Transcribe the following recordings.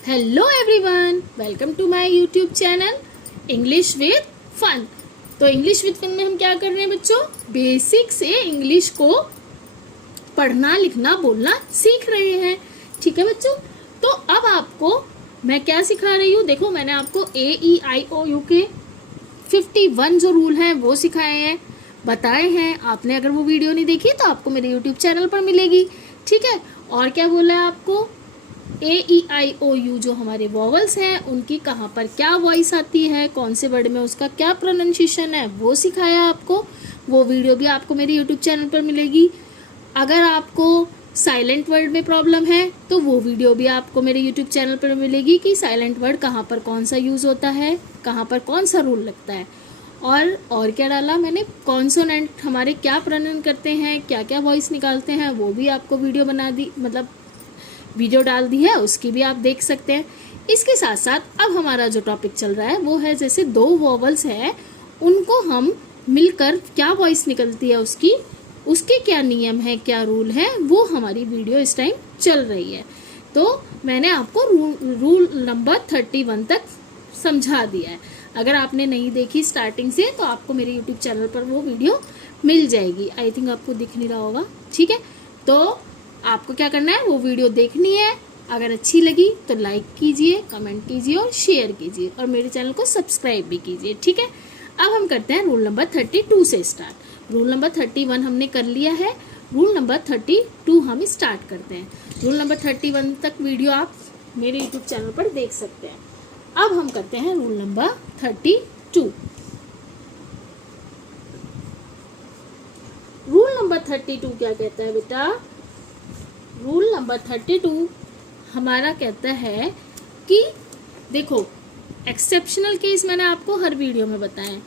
Hello everyone, welcome to my YouTube channel English with fun. तो English with fun में हम क्या कर रहे हैं बच्चों? बेसिक से इंग्लिश को पढ़ना लिखना बोलना सीख रहे हैं। ठीक है बच्चों, तो अब आपको मैं क्या सिखा रही हूँ? देखो, मैंने आपको AEIOU के 51 जो रूल हैं वो सिखाए हैं, बताए हैं। आपने अगर वो वीडियो नहीं देखी तो आपको मेरे यूट्यूब चैनल पर मिलेगी। ठीक है, और क्या बोला है आपको? AEIOU जो हमारे वॉवल्स हैं उनकी कहाँ पर क्या वॉइस आती है, कौन से वर्ड में उसका क्या प्रोनाउंसिएशन है, वो सिखाया आपको। वो वीडियो भी आपको मेरे यूट्यूब चैनल पर मिलेगी। अगर आपको साइलेंट वर्ड में प्रॉब्लम है तो वो वीडियो भी आपको मेरे यूट्यूब चैनल पर मिलेगी कि साइलेंट वर्ड कहाँ पर कौन सा यूज़ होता है, कहाँ पर कौन सा रूल लगता है। और क्या डाला मैंने? कॉन्सोनेंट हमारे क्या प्रोनाउंस करते हैं, क्या क्या वॉइस निकालते हैं, वो भी आपको वीडियो बना दी, मतलब वीडियो डाल दी है, उसकी भी आप देख सकते हैं। इसके साथ साथ अब हमारा जो टॉपिक चल रहा है वो है, जैसे दो वॉवल्स है उनको हम मिलकर क्या वॉइस निकलती है उसकी, उसके क्या नियम है, क्या रूल है, वो हमारी वीडियो इस टाइम चल रही है। तो मैंने आपको रूल नंबर 31 तक समझा दिया है। अगर आपने नहीं देखी स्टार्टिंग से तो आपको मेरे यूट्यूब चैनल पर वो वीडियो मिल जाएगी। आई थिंक आपको दिख नहीं रहा होगा। ठीक है, तो आपको क्या करना है, वो वीडियो देखनी है। अगर अच्छी लगी तो लाइक कीजिए, कमेंट कीजिए और शेयर कीजिए, और मेरे चैनल को सब्सक्राइब भी कीजिए। ठीक है, अब हम करते हैं रूल नंबर 32 से स्टार्ट। रूल नंबर 31 हमने कर लिया है, रूल नंबर 32 हम स्टार्ट करते हैं। रूल नंबर 31 तक वीडियो आप मेरे यूट्यूब चैनल पर देख सकते हैं। अब हम करते हैं रूल नंबर 32। रूल नंबर 32 क्या कहता है बेटा? रूल नंबर 32 हमारा कहता है कि देखो, एक्सेप्शनल केस मैंने आपको हर वीडियो में बताया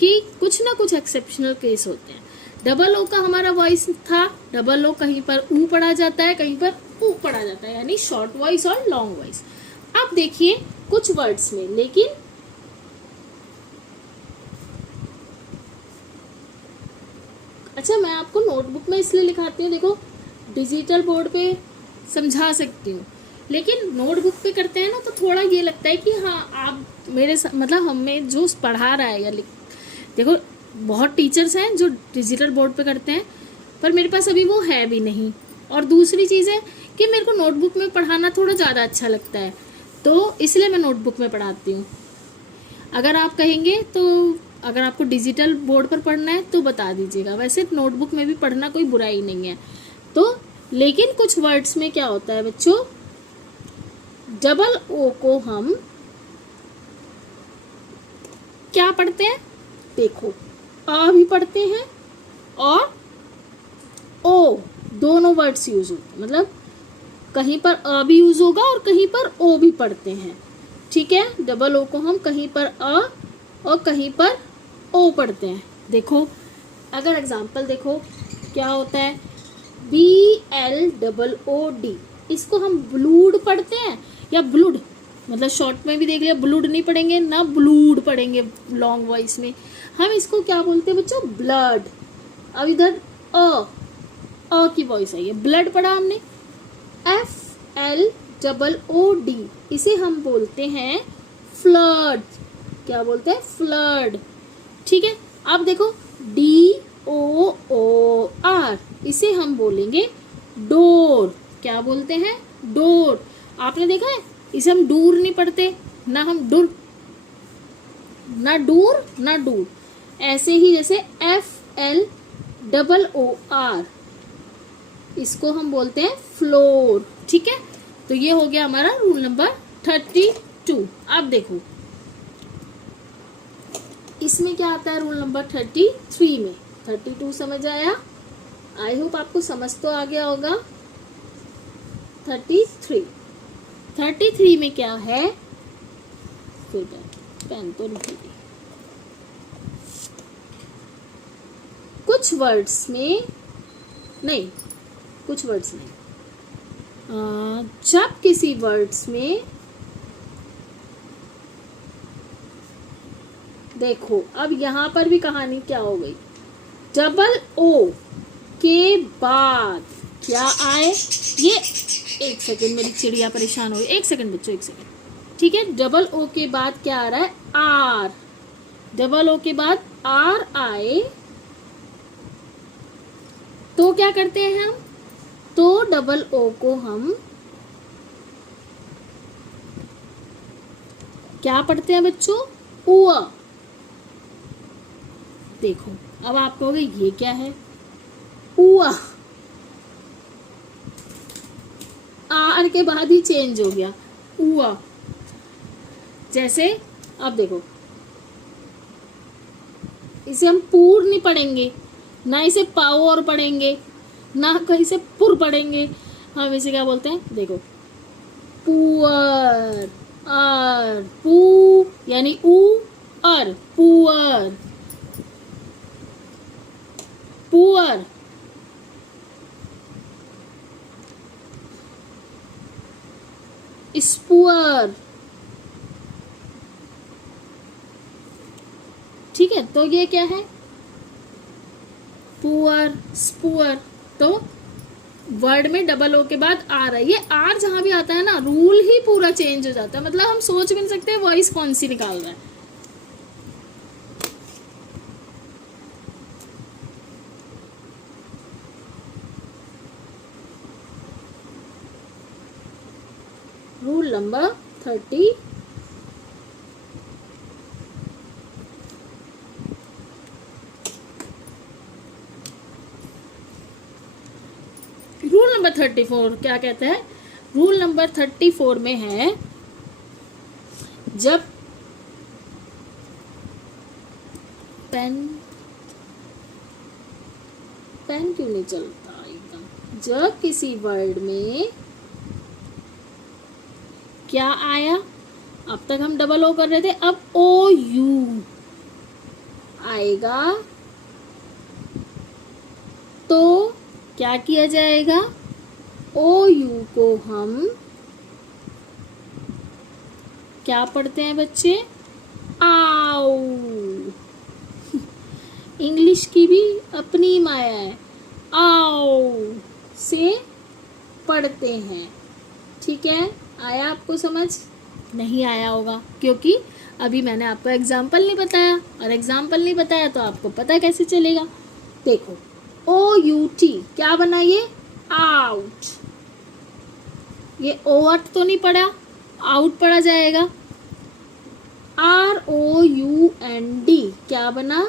कि कुछ ना कुछ एक्सेप्शनल केस होते हैं। डबल ओ का हमारा वॉइस था, डबल ओ कहीं पर ऊ पढ़ा जाता है, कहीं पर ऊ पढ़ा जाता है, यानी शॉर्ट वॉइस और लॉन्ग वॉइस। अब देखिए कुछ वर्ड्स में, लेकिन अच्छा, मैं आपको नोटबुक में इसलिए लिखाती हूँ, देखो डिजिटल बोर्ड पे समझा सकती हूँ, लेकिन नोटबुक पे करते हैं ना तो थोड़ा ये लगता है कि हाँ आप मेरे मतलब हमें जो पढ़ा रहा है या देखो, बहुत टीचर्स हैं जो डिजिटल बोर्ड पे करते हैं, पर मेरे पास अभी वो है भी नहीं। और दूसरी चीज़ है कि मेरे को नोटबुक में पढ़ाना थोड़ा ज़्यादा अच्छा लगता है, तो इसलिए मैं नोटबुक में पढ़ाती हूँ। अगर आप कहेंगे तो अगर आपको डिजिटल बोर्ड पर पढ़ना है तो बता दीजिएगा, वैसे नोटबुक में भी पढ़ना कोई बुराई नहीं है। तो लेकिन कुछ वर्ड्स में क्या होता है बच्चों, डबल ओ को हम क्या पढ़ते हैं? देखो, आ भी पढ़ते हैं और ओ, दोनों वर्ड्स यूज होते हैं, मतलब कहीं पर अ भी यूज होगा और कहीं पर ओ भी पढ़ते हैं। ठीक है, डबल ओ को हम कहीं पर अ और कहीं पर ओ पढ़ते हैं। देखो, अगर एग्जाम्पल देखो क्या होता है, BLOOD, इसको हम ब्लूड पढ़ते हैं या ब्लूड, मतलब शॉर्ट में भी देख लिया, ब्लूड नहीं पढ़ेंगे ना, ब्लूड पढ़ेंगे लॉन्ग वॉइस में। हम इसको क्या बोलते हैं बच्चों? ब्लड। अब इधर अ की वॉइस आई है, ब्लड पढ़ा हमने। FLOOD, इसे हम बोलते हैं फ्लड। क्या बोलते हैं? फ्लड। ठीक है, अब देखो DOOR, इसे हम बोलेंगे डोर। क्या बोलते हैं? डोर। आपने देखा है, इसे हम दूर नहीं पढ़ते, ना हम डूर, ना दूर ना दूर। ऐसे ही जैसे FLOOR, इसको हम बोलते हैं फ्लोर। ठीक है, तो ये हो गया हमारा रूल नंबर 32। अब देखो इसमें क्या आता है रूल नंबर 33 में। 32 समझ आया? आई होप आपको समझ तो आ गया होगा। 33 में क्या है? फिर पेन तो नहीं दी। कुछ वर्ड्स में नहीं, कुछ वर्ड्स नहीं, जब किसी वर्ड्स में देखो, अब यहां पर भी कहानी क्या हो गई, डबल ओ के बाद क्या आए, ये एक सेकेंड, मेरी चिड़िया परेशान हो गई। एक सेकेंड बच्चों, एक सेकेंड। ठीक है, डबल ओ के बाद क्या आ रहा है? आर। डबल ओ के बाद आर आए तो क्या करते हैं हम? तो डबल ओ को हम क्या पढ़ते हैं बच्चों? उआ। देखो, अब आप कहोगे ये क्या है? उआ। आर के बाद ही चेंज हो गया, उआ। जैसे अब देखो, इसे हम पूर नहीं पढ़ेंगे, ना इसे पावर पढ़ेंगे, ना कहीं से पुर पढ़ेंगे। हम इसे क्या बोलते हैं? देखो, पुअर। आर पू यानी ऊ, अर पुअर। पुअर। स्पुअर। ठीक है, तो ये क्या है? पुअर, स्पुअर। तो वर्ड में डबल ओ के बाद आर है। ये आर जहां भी आता है ना, रूल ही पूरा चेंज हो जाता है। मतलब हम सोच भी नहीं सकते वॉइस कौन सी निकाल रहा है। Rule number 30। रूल नंबर 34 क्या कहता है? रूल नंबर 34 में है, जब पेन क्यों नहीं चलता एकदम? जब किसी वर्ड में क्या आया? अब तक हम डबल ओ कर रहे थे, अब ओ यू आएगा तो क्या किया जाएगा? ओ यू को हम क्या पढ़ते हैं बच्चे? आओ। इंग्लिश की भी अपनी माया है, आओ से पढ़ते हैं। ठीक है, आया आपको समझ? नहीं आया होगा क्योंकि अभी मैंने आपको एग्जाम्पल नहीं बताया, और एग्जाम्पल नहीं बताया तो आपको पता कैसे चलेगा? देखो, ओ यू टी क्या बना? ये आउट। ये ओवट तो नहीं पड़ा, आउट पढ़ा जाएगा। R O U N D क्या बना?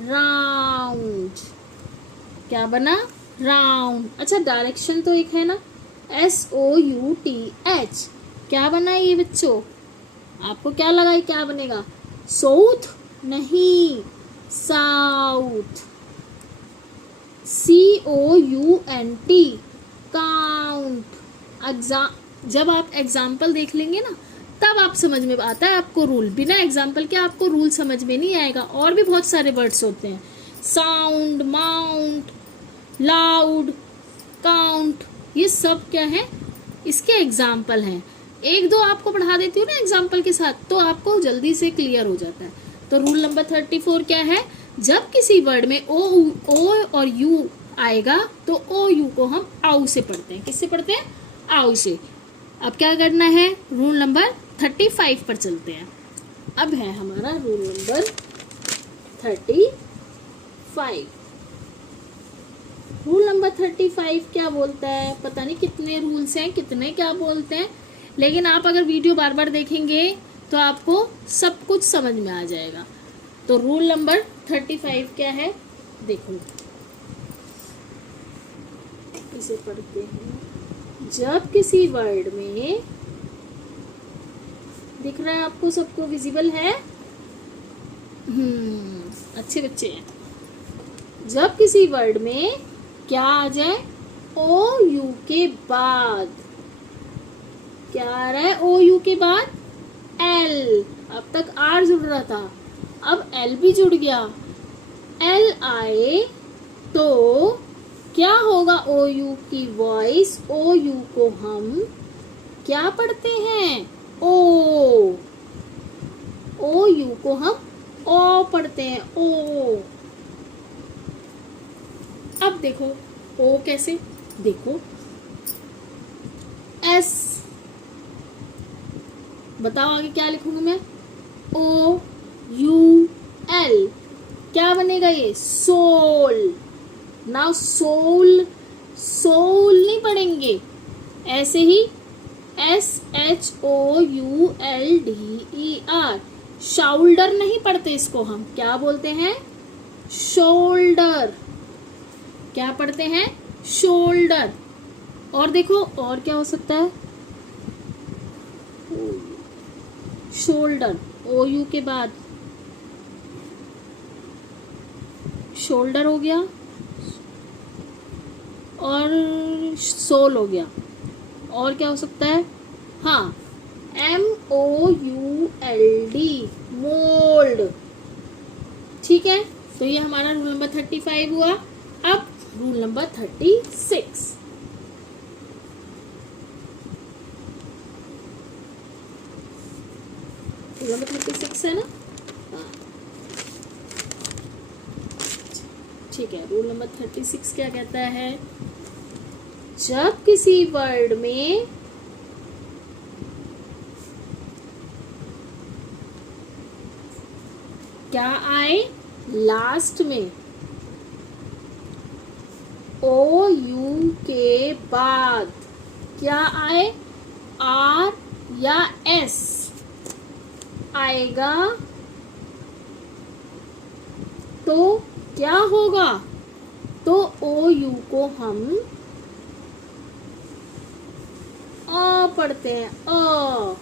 राउंड। क्या बना? राउंड। अच्छा, डायरेक्शन तो एक है ना, S O U T H क्या बना ये बच्चों? आपको क्या लगा ये क्या बनेगा? साउथ? नहीं, साउथ। COUNT count. जब आप एग्जाम्पल देख लेंगे ना, तब आप समझ में आता है आपको रूल। बिना एग्जाम्पल के आपको रूल समझ में नहीं आएगा। और भी बहुत सारे वर्ड्स होते हैं, साउंड, माउंट, लाउड, काउंट, ये सब क्या है? इसके एग्जाम्पल हैं। एक दो आपको पढ़ा देती हूँ ना एग्जाम्पल के साथ, तो आपको जल्दी से क्लियर हो जाता है। तो रूल नंबर 34 क्या है? जब किसी वर्ड में ओ और यू आएगा तो ओ यू को हम आउ से पढ़ते हैं। किससे पढ़ते हैं? आउ से। अब क्या करना है? रूल नंबर 35 पर चलते हैं। अब है हमारा रूल नंबर 35। रूल नंबर 35 क्या बोलता है? पता नहीं कितने रूल्स हैं, कितने क्या बोलते हैं, लेकिन आप अगर वीडियो बार बार देखेंगे तो आपको सब कुछ समझ में आ जाएगा। तो रूल नंबर 35 क्या है? देखो, इसे पढ़ते हैं। जब किसी वर्ड में, दिख रहा है आपको? सबको विजिबल है? अच्छे बच्चे हैं। जब किसी वर्ड में क्या आ जाए? ओ यू के बाद क्या आ रहा है? ओ यू के बाद एल। अब तक आर जुड़ रहा था, अब एल भी जुड़ गया। एल आए तो क्या होगा? ओ यू की वॉइस, ओ यू को हम क्या पढ़ते हैं? ओ। ओ यू को हम ओ पढ़ते हैं, ओ। अब देखो ओ कैसे? देखो, एस, बताओ आगे क्या लिखूंगी मैं, ओ यू एल, क्या बनेगा ये, सोल। नाउ सोल, सोल नहीं पढ़ेंगे, ऐसे ही SHOULDER, शोल्डर नहीं पढ़ते इसको, हम क्या बोलते हैं, शोल्डर। क्या पढ़ते हैं, शोल्डर। और देखो और क्या हो सकता है, शोल्डर, OU के बाद शोल्डर हो गया और सोल हो गया। और क्या हो सकता है, हाँ, MOULD, मोल्ड। ठीक है, तो ये हमारा रूल नंबर 35 हुआ। अब रूल नंबर 36, रूल नंबर 36 है ना, हाँ ठीक है। रूल नंबर 36 क्या कहता है, जब किसी वर्ड में क्या आए, लास्ट में OU के बाद क्या आए, R या S आएगा, तो क्या होगा, तो OU को हम अ पढ़ते हैं, अ।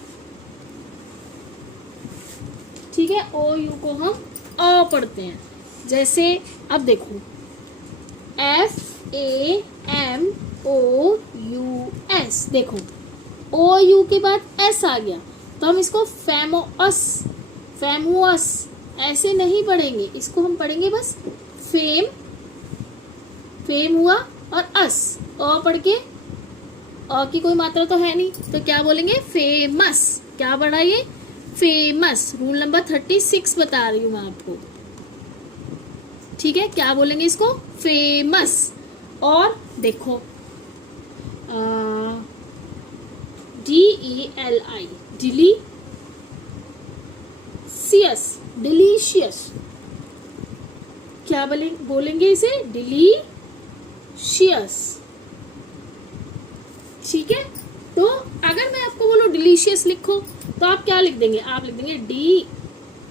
ठीक है, OU को हम अ पढ़ते हैं। जैसे अब देखो, FAMOUS, देखो OU के बाद S आ गया, तो हम इसको फेमोअस, फेमोअस ऐसे नहीं पढ़ेंगे, इसको हम पढ़ेंगे बस फेम, फेम हुआ और अस, अ पढ़ के, अ की कोई मात्रा तो है नहीं, तो क्या बोलेंगे, फेमस। क्या पढ़ा ये, फेमस। रूल नंबर 36 बता रही हूँ मैं आपको, ठीक है, क्या बोलेंगे इसको, फेमस। और देखो DELI, डिलीशियस, डिलीशियस, क्या बोलेंगे इसे, डिलीशियस। ठीक है, तो अगर मैं आपको बोलूं डिलीशियस लिखो, तो आप क्या लिख देंगे, आप लिख देंगे डी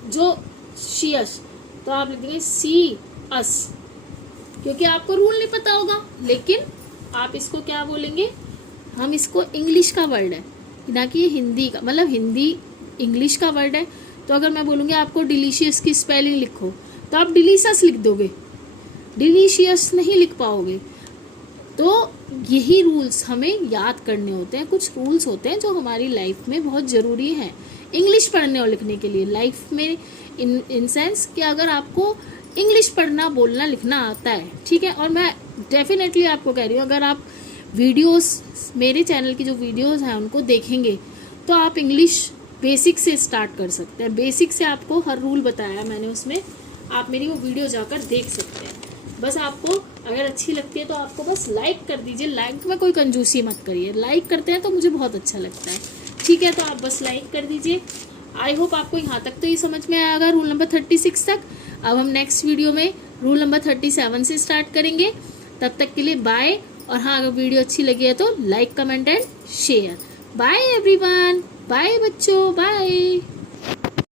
जो शियस, तो आप लिख देंगे सी अस, क्योंकि आपको रूल नहीं पता होगा। लेकिन आप इसको क्या बोलेंगे, हम इसको इंग्लिश का वर्ड है ना कि हिंदी का, मतलब हिंदी इंग्लिश का वर्ड है। तो अगर मैं बोलूँगी आपको डिलीशियस की स्पेलिंग लिखो, तो आप डिलीशियस लिख दोगे, डिलीशियस नहीं लिख पाओगे। तो यही रूल्स हमें याद करने होते हैं। कुछ रूल्स होते हैं जो हमारी लाइफ में बहुत ज़रूरी हैं इंग्लिश पढ़ने और लिखने के लिए, लाइफ में इन सेंस कि अगर आपको इंग्लिश पढ़ना, बोलना, लिखना आता है, ठीक है। और मैं डेफिनेटली आपको कह रही हूँ, अगर आप वीडियोस, मेरे चैनल की जो वीडियोस हैं उनको देखेंगे, तो आप इंग्लिश बेसिक से स्टार्ट कर सकते हैं। बेसिक से आपको हर रूल बताया मैंने उसमें, आप मेरी वो वीडियो जाकर देख सकते हैं। बस आपको अगर अच्छी लगती है तो आपको बस लाइक कर दीजिए, लाइक में कोई कंजूसी मत करिए, लाइक करते हैं तो मुझे बहुत अच्छा लगता है, ठीक है। तो आप बस लाइक कर दीजिए। आई होप आपको यहाँ तक तो ये समझ में आएगा, रूल नंबर 36 तक। अब हम नेक्स्ट वीडियो में रूल नंबर 37 से स्टार्ट करेंगे। तब तक के लिए बाय। और हाँ, अगर वीडियो अच्छी लगी है तो like, comment and share. Bye everyone, bye बच्चों, बाय।